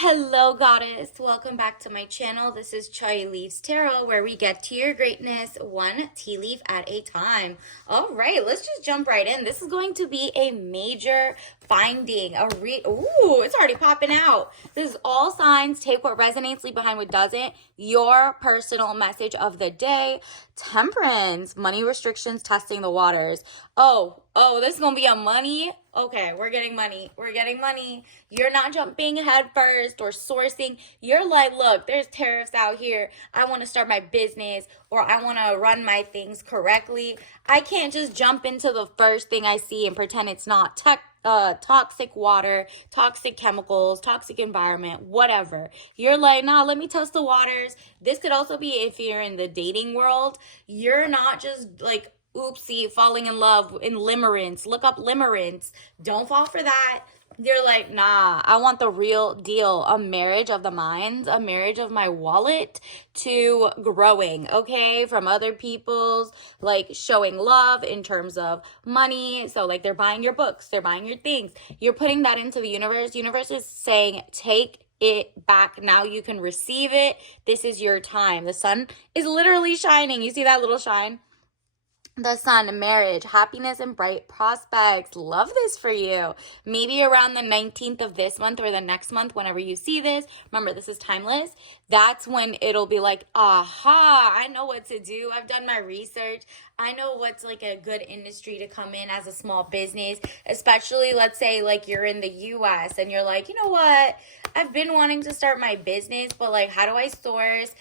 Hello, goddess. Welcome back to my channel. This is Chai Leaves Tarot, where we get to your greatness one tea leaf at a time. All right, let's just jump right in. This is going to be a major finding. Ooh, it's already popping out. This is all signs. Take what resonates, leave behind what doesn't. Your personal message of the day. Temperance, money restrictions, testing the waters. Oh, this is going to be a money. Okay, we're getting money. We're getting money. You're not jumping head first or sourcing. You're like, look, there's tariffs out here. I want to start my business or I want to run my things correctly. I can't just jump into the first thing I see and pretend it's not toxic water, toxic chemicals, toxic environment, whatever. You're like, nah, let me test the waters. This could also be if you're in the dating world. You're not just like, oopsie, falling in love in limerence. Look up limerence. Don't fall for that. You're like, nah, I want the real deal. A marriage of the minds, a marriage of my wallet to growing, okay? From other people's, like showing love in terms of money. So like they're buying your books, they're buying your things. You're putting that into the universe. Universe is saying, take it back. Now you can receive it. This is your time. The sun is literally shining. You see that little shine? The sun, marriage, happiness, and bright prospects. Love this for you. Maybe around the 19th of this month or the next month, whenever you see this, remember this is timeless. That's when it'll be like, aha, I know what to do. I've done my research. I know what's like a good industry to come in as a small business, especially let's say like you're in the US and you're like, you know what? I've been wanting to start my business, but like, how do I source?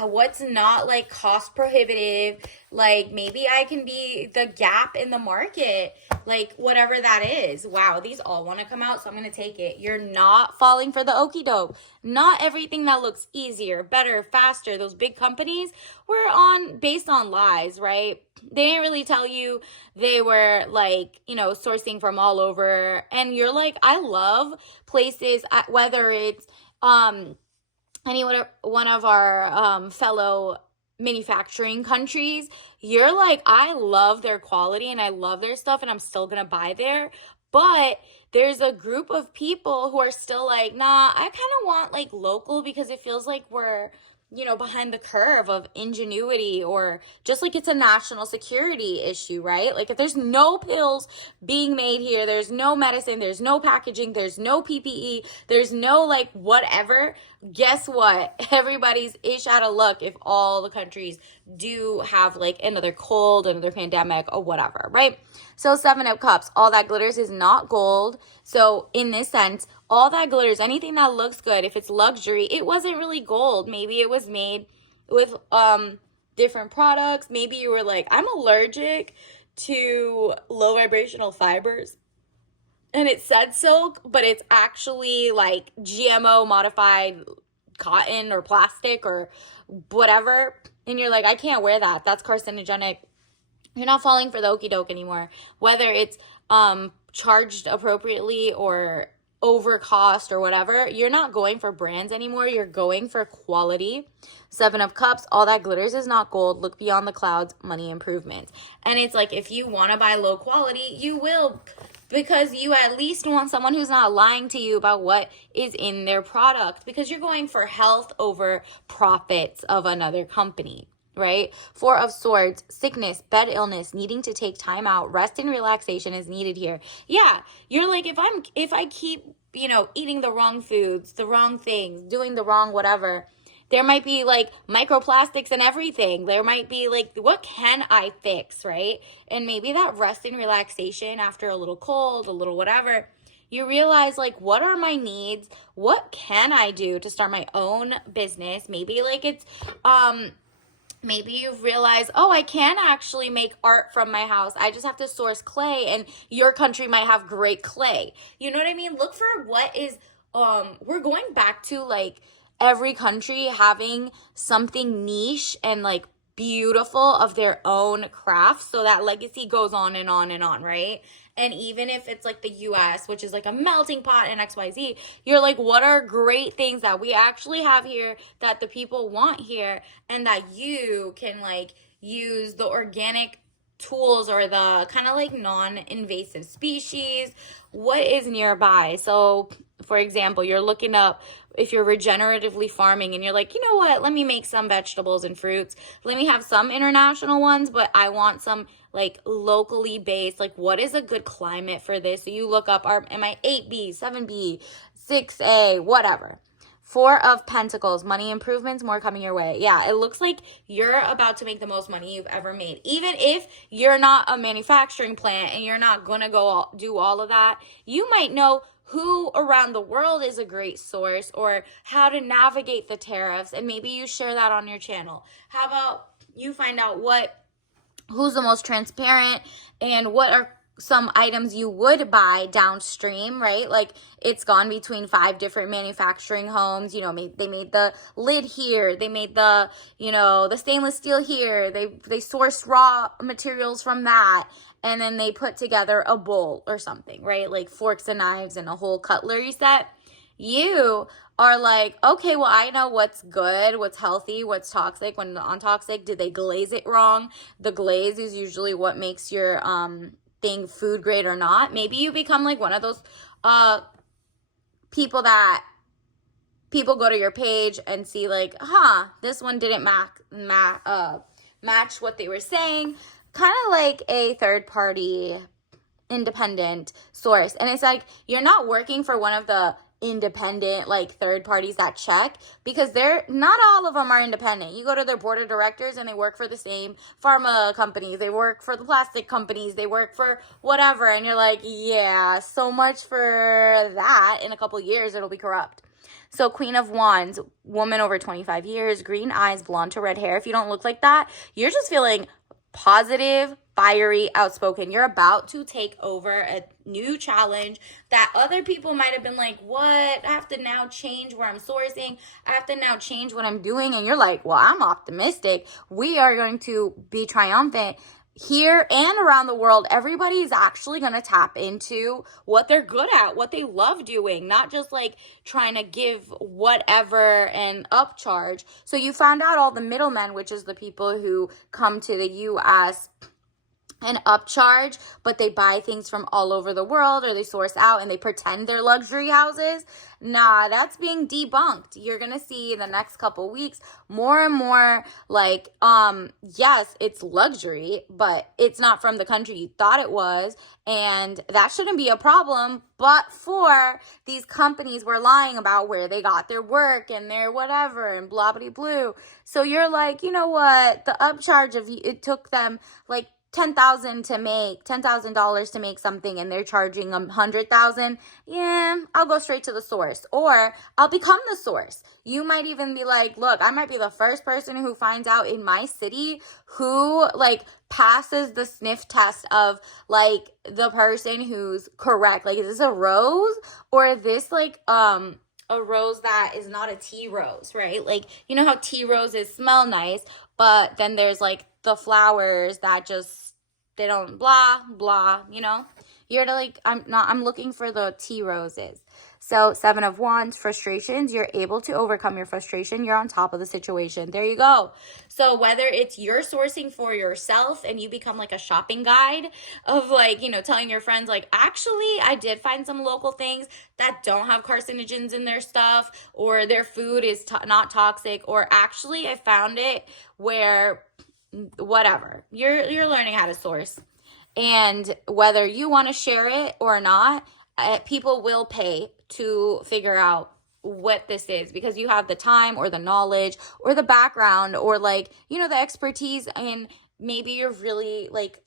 What's not like cost prohibitive? Like maybe I can be the gap in the market, like whatever that is. Wow, these all want to come out, so I'm going to take it. You're not falling for the okie doke. Not everything that looks easier, better, faster, those big companies were based on lies, right? They didn't really tell you they were like, sourcing from all over. And you're like, I love places, whether it's any one of our fellow manufacturing countries. You're like, I love their quality and I love their stuff and I'm still gonna buy there. But there's a group of people who are still like, nah, I kind of want like local because it feels like we're behind the curve of ingenuity, or just like it's a national security issue, right? Like if there's no pills being made here, there's no medicine, there's no packaging, there's no PPE, there's no like whatever, guess what? Everybody's ish out of luck if all the countries do have like another cold, another pandemic, or whatever, right? So 7 of Cups, all that glitters is not gold. So in this sense, all that glitters, anything that looks good, if it's luxury, it wasn't really gold. Maybe it was made with different products. Maybe you were like, I'm allergic to low vibrational fibers. And it said silk, but it's actually like GMO modified cotton or plastic or whatever. And you're like, I can't wear that. That's carcinogenic. You're not falling for the okie doke anymore. Whether it's charged appropriately or over cost or whatever, you're not going for brands anymore. You're going for quality. 7 of Cups, all that glitters is not gold. Look beyond the clouds, money improvements. And it's like, if you want to buy low quality, you will, because you at least want someone who's not lying to you about what is in their product, because you're going for health over profits of another company. Right? 4 of Swords, sickness, bed illness, needing to take time out, rest and relaxation is needed here. Yeah, you're like, if I keep, eating the wrong foods, the wrong things, doing the wrong whatever, there might be like microplastics and everything. There might be like, what can I fix, right? And maybe that rest and relaxation after a little cold, a little whatever, you realize like, what are my needs? What can I do to start my own business? Maybe like it's, maybe you've realized, oh, I can actually make art from my house. I just have to source clay, and your country might have great clay. You know what I mean? Look for what is, we're going back to like every country having something niche and like beautiful of their own craft, so that legacy goes on and on and on, right? And even if it's like the US, which is like a melting pot in XYZ, you're like, what are great things that we actually have here that the people want here, and that you can like use the organic tools or the kind of like non-invasive species, what is nearby. So for example, you're looking up if you're regeneratively farming and you're like, you know what, let me make some vegetables and fruits. Let me have some international ones, but I want some like locally based, like what is a good climate for this? So you look up, am I 8B, 7B, 6A, whatever. Four of Pentacles, money improvements, more coming your way. Yeah, it looks like you're about to make the most money you've ever made. Even if you're not a manufacturing plant and you're not going to go do all of that, you might know who around the world is a great source or how to navigate the tariffs, and maybe you share that on your channel. How about you find out who's the most transparent and what are some items you would buy downstream, right? Like it's gone between 5 different manufacturing homes. You know, they made the lid here. They made the, the stainless steel here. They sourced raw materials from that. And then they put together a bowl or something, right? Like forks and knives and a whole cutlery set. You are like, okay, well, I know what's good, what's healthy, what's toxic. When non-toxic, did they glaze it wrong? The glaze is usually what makes your thing food grade or not. Maybe you become like one of those people that people go to your page and see like, this one didn't match what they were saying. Kind of like a third party independent source. And it's like, you're not working for one of the independent like third parties that check, because they're not all of them are independent. You go to their board of directors and they work for the same pharma companies, they work for the plastic companies, they work for whatever, and you're like, yeah, so much for that. In a couple years it'll be corrupt. So Queen of Wands, woman over 25 years, green eyes, blonde to red hair. If you don't look like that, you're just feeling positive, fiery, outspoken. You're about to take over a new challenge that other people might have been like, what? I have to now change where I'm sourcing. I have to now change what I'm doing. And you're like, well, I'm optimistic. We are going to be triumphant. Here and around the world, everybody is actually going to tap into what they're good at, what they love doing, not just like trying to give whatever and upcharge. So you found out all the middlemen, which is the people who come to the U.S. and upcharge, but they buy things from all over the world, or they source out and they pretend they're luxury houses. Nah, that's being debunked. You're gonna see in the next couple weeks more and more like, yes, it's luxury, but it's not from the country you thought it was, and that shouldn't be a problem. But for these companies were lying about where they got their work and their whatever and blah blah blue. So you're like, you know what? The upcharge of it took them like $10,000 to make something, and they're charging $100,000. Yeah, I'll go straight to the source, or I'll become the source. You might even be like, look, I might be the first person who finds out in my city who like passes the sniff test of like the person who's correct. Like, is this a rose, or is this like a rose that is not a tea rose, right? Like, you know how tea roses smell nice, but then there's like the flowers that just, they don't blah blah, you're like, I'm looking for the tea roses. So 7 of Wands, frustrations, you're able to overcome your frustration. You're on top of the situation. There you go. So whether it's you're sourcing for yourself and you become like a shopping guide of like, telling your friends like, actually, I did find some local things that don't have carcinogens in their stuff, or their food is not toxic, or actually I found it where whatever. You're learning how to source. And whether you want to share it or not, people will pay to figure out what this is, because you have the time or the knowledge or the background or like, the expertise, and maybe you're really like,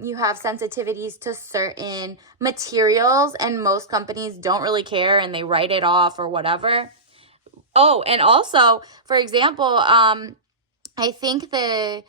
you have sensitivities to certain materials, and most companies don't really care and they write it off or whatever. Oh, and also, for example, I think the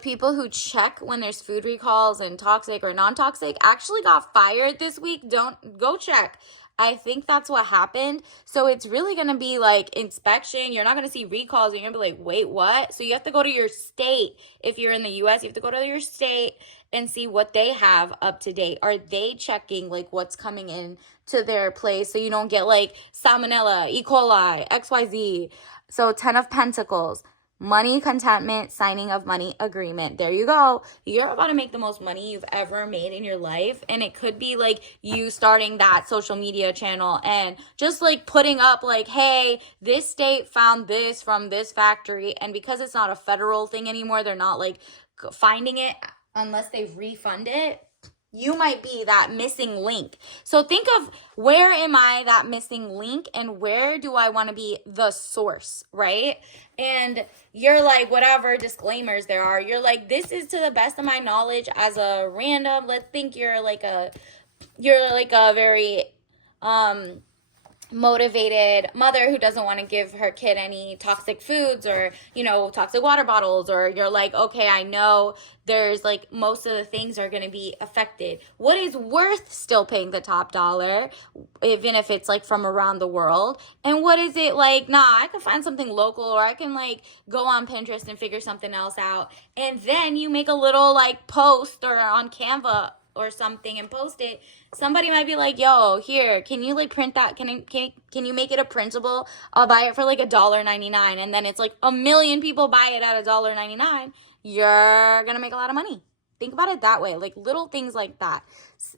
people who check when there's food recalls and toxic or non-toxic actually got fired this week. Don't go check. I think that's what happened. So it's really going to be like inspection. You're not going to see recalls, and you're going to be like, wait, what? So you have to go to your state. If you're in the U.S., you have to go to your state and see what they have up to date. Are they checking like what's coming in to their place, so you don't get like salmonella, E. coli, XYZ. So 10 of Pentacles. money, contentment, signing of money agreement. There you go. You're about to make the most money you've ever made in your life. And it could be like you starting that social media channel and just like putting up like, hey, this state found this from this factory. And because it's not a federal thing anymore, they're not like finding it unless they refund it. You might be that missing link. So think of, where am I that missing link, and where do I want to be the source, right? And you're like, whatever disclaimers there are, you're like, this is to the best of my knowledge as a random, let's think you're like a very motivated mother who doesn't want to give her kid any toxic foods or, toxic water bottles, or you're like, okay, I know there's like most of the things are going to be affected. What is worth still paying the top dollar, even if it's like from around the world? And what is it like, nah, I can find something local, or I can like go on Pinterest and figure something else out. And then you make a little like post or on Canva or something and post it. Somebody might be like, yo, here, can you like print that? Can you make it a printable? I'll buy it for like $1.99. And then it's like 1 million people buy it at $1.99. You're gonna make a lot of money. Think about it that way, like little things like that.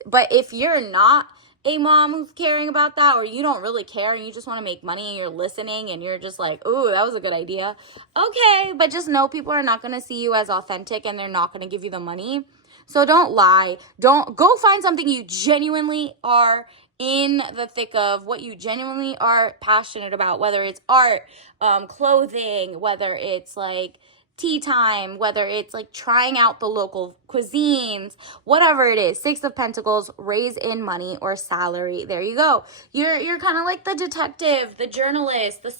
But if you're not a mom who's caring about that, or you don't really care and you just want to make money and you're listening and you're just like, ooh, that was a good idea. Okay, but just know people are not going to see you as authentic and they're not going to give you the money. So don't lie. Don't go find something you genuinely are in the thick of, what you genuinely are passionate about, whether it's art, clothing, whether it's like tea time, whether it's like trying out the local cuisines, whatever it is. 6 of Pentacles, raise in money or salary. There you go. You're kind of like the detective, the journalist, the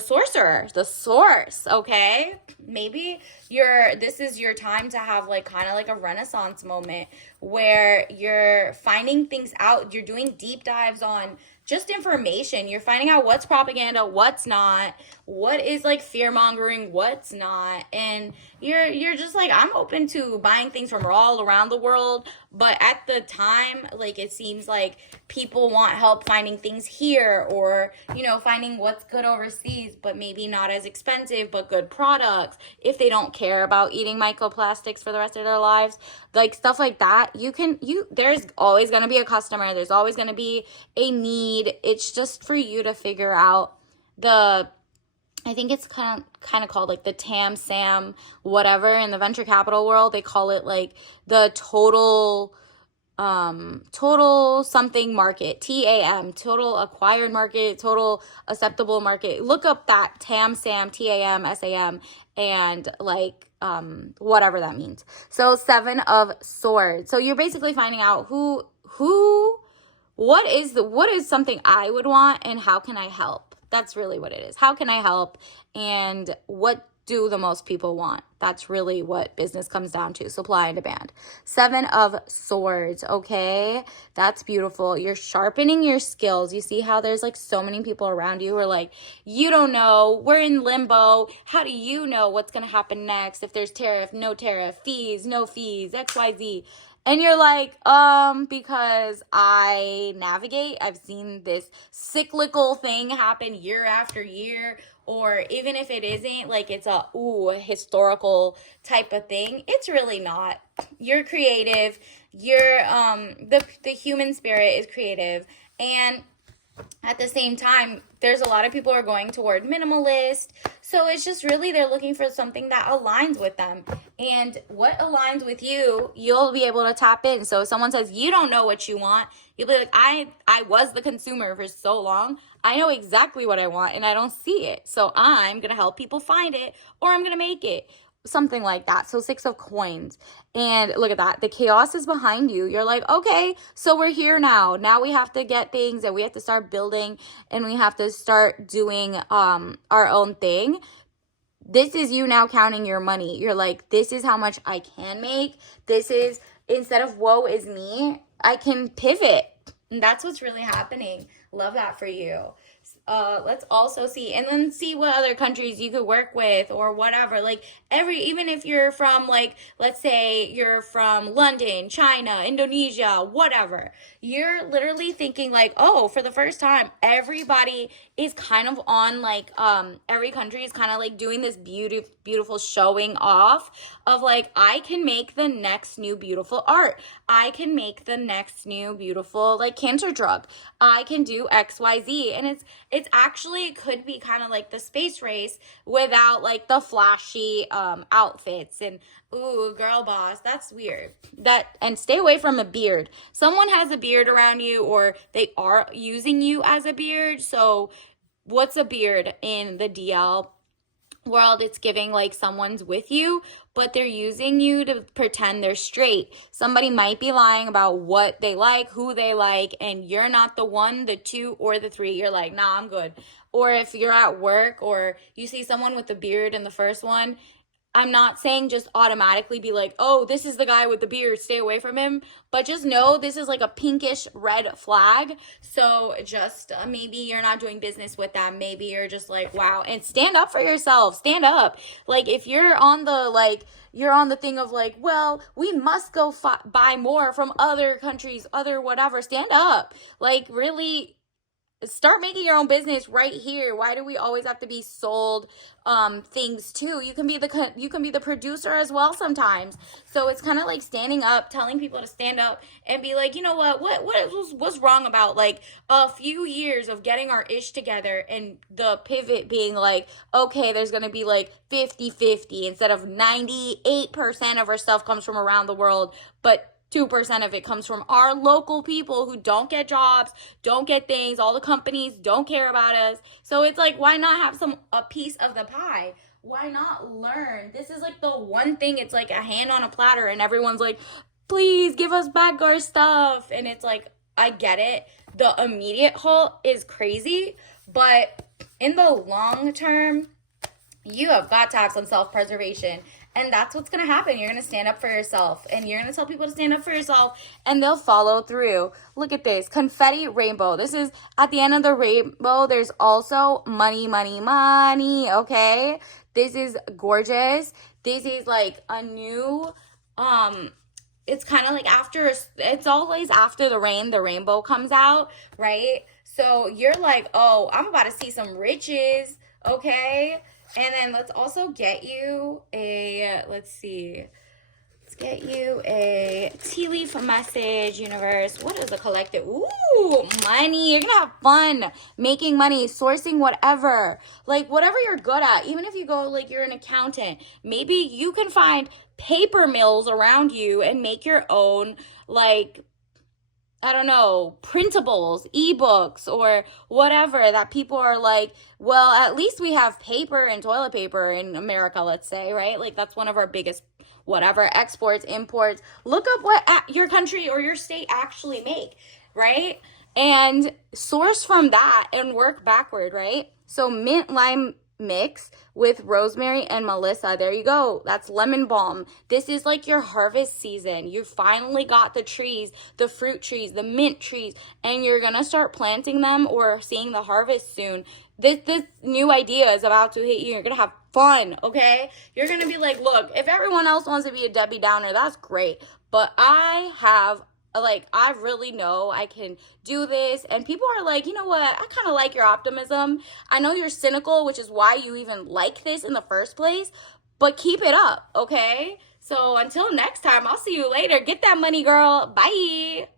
sorcerer, the source, okay? Maybe this is your time to have like kind of like a renaissance moment where you're finding things out. You're doing deep dives on just information. You're finding out what's propaganda, what's not, what is like fear mongering, what's not. And you're just like, I'm open to buying things from all around the world, but at the time, like, it seems like people want help finding things here, or finding what's good overseas, but maybe not as expensive but good products, if they don't care about eating microplastics for the rest of their lives, like stuff like that. There's always going to be a customer, there's always going to be a need. It's just for you to figure out I think it's kind of called like the TAM, SAM, whatever. In the venture capital world, they call it like the total something market, TAM, total acquired market, total acceptable market. Look up that TAM, SAM, TAM, SAM, and like whatever that means. So 7 of Swords. So you're basically finding out what is something I would want, and how can I help? That's really what it is. How can I help? And what do the most people want? That's really what business comes down to. Supply and demand. 7 of Swords. Okay. That's beautiful. You're sharpening your skills. You see how there's like so many people around you who are like, you don't know. We're in limbo. How do you know what's going to happen next? If there's tariff, no tariff, fees, no fees, XYZ. And you're like, because I navigate, I've seen this cyclical thing happen year after year, or even if it isn't, like it's a historical type of thing, it's really not. You're creative. You're, the human spirit is creative. And at the same time, there's a lot of people who are going toward minimalist. So it's just really, they're looking for something that aligns with them. And what aligns with you, you'll be able to tap in. So if someone says, you don't know what you want, you'll be like, I was the consumer for so long. I know exactly what I want and I don't see it. So I'm going to help people find it, or I'm going to make it. Something like that. So 6 of Coins. And look at that. The chaos is behind you. You're like, okay, so we're here now. Now we have to get things, and we have to start building, and we have to start doing our own thing. This is you now counting your money. You're like, this is how much I can make. This is, instead of woe is me, I can pivot. And that's what's really happening. Love that for you. Let's also see, and then see what other countries you could work with or whatever. Like even if you're from, like, let's say you're from London, China, Indonesia, whatever, you're literally thinking like, oh, for the first time, everybody is kind of on like, every country is kind of like doing this beautiful showing off of like, I can make the next new beautiful art. I can make the next new beautiful like cancer drug. I can do XYZ. And it's actually, it could be kind of like the space race without like the flashy outfits and, ooh, girl boss, that's weird. And stay away from a beard. Someone has a beard around you, or they are using you as a beard. So what's a beard in the DL world? It's giving like someone's with you, but they're using you to pretend they're straight. Somebody might be lying about what they like, who they like, and you're not the one, the two, or the three. You're like, nah, I'm good. Or if you're at work or you see someone with a beard in the first one, I'm not saying just automatically be like, oh, this is the guy with the beard, stay away from him. But just know this is like a pinkish red flag. So just maybe you're not doing business with them. Maybe you're just like, wow. And stand up for yourself. Stand up. Like if you're on the thing of like, well, we must go buy more from other countries, other whatever. Stand up. Like really start making your own business right here. Why do we always have to be sold things too? You can be the producer as well sometimes. So it's kind of like standing up, telling people to stand up and be like, you know what's wrong about like a few years of getting our ish together, and the pivot being like, okay, there's gonna be like 50-50 instead of 98% of our stuff comes from around the world, but 2% of it comes from our local people who don't get jobs, don't get things. All the companies don't care about us. So it's like, why not have a piece of the pie? Why not learn? This is like the one thing, it's like a hand on a platter and everyone's like, please give us back our stuff. And it's like, I get it. The immediate halt is crazy, but in the long term, you have got to have some self-preservation. And that's what's going to happen. You're going to stand up for yourself. And you're going to tell people to stand up for yourself. And they'll follow through. Look at this. Confetti rainbow. This is at the end of the rainbow. There's also money, money, money. Okay? This is gorgeous. This is like a new... it's kind of like it's always after the rainbow comes out, right? So you're like, oh, I'm about to see some riches. Okay? And then let's also get you let's get you a tea leaf message, universe. What is a collective? Ooh, money. You're going to have fun making money, sourcing whatever. Like whatever you're good at. Even if you go like you're an accountant, maybe you can find paper mills around you and make your own like, I don't know, printables, ebooks, or whatever that people are like, well, at least we have paper and toilet paper in America, let's say, right? Like that's one of our biggest, whatever, exports, imports. Look up what your country or your state actually make, right? And source from that and work backward, right? So mint lime mix with rosemary and melissa. There you go. That's lemon balm. This is like your harvest season. You finally got the trees, the fruit trees, the mint trees, and you're gonna start planting them or seeing the harvest soon. This new idea is about to hit you. You're gonna have fun, okay? You're gonna be like, look, if everyone else wants to be a Debbie Downer, that's great, but I really know I can do this. And people are like, you know what? I kind of like your optimism. I know you're cynical, which is why you even like this in the first place, but keep it up, okay? So until next time, I'll see you later. Get that money, girl. Bye.